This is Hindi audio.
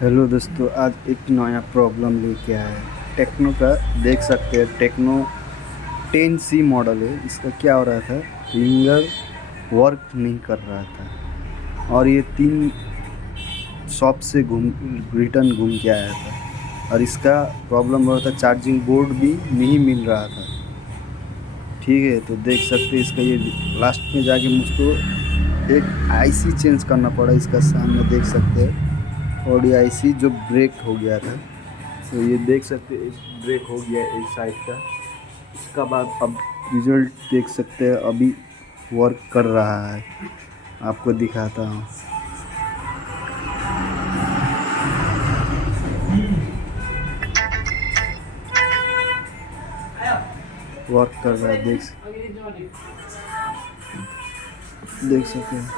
हेलो दोस्तों, आज एक नया प्रॉब्लम लेके आया है टेक्नो का। देख सकते हैं टेक्नो 10C मॉडल है। इसका क्या हो रहा था, रिंगर वर्क नहीं कर रहा था और ये 3 शॉप से घूम रिटर्न घूम के आया था। और इसका प्रॉब्लम हो रहा था, चार्जिंग बोर्ड भी नहीं मिल रहा था। ठीक है, तो देख सकते हैं इसका ये लास्ट में जाके मुझको एक आईसी चेंज करना पड़ा। इसका सामने देख सकते हैं और ये आईसी जो ब्रेक हो गया था। तो ये देख सकते हैं एक ब्रेक हो गया एक साइड का। इसका बाद अब रिजल्ट देख सकते हैं, अभी वर्क कर रहा है। आपको दिखाता हूँ, वर्क कर रहा है। देख सकते हैं।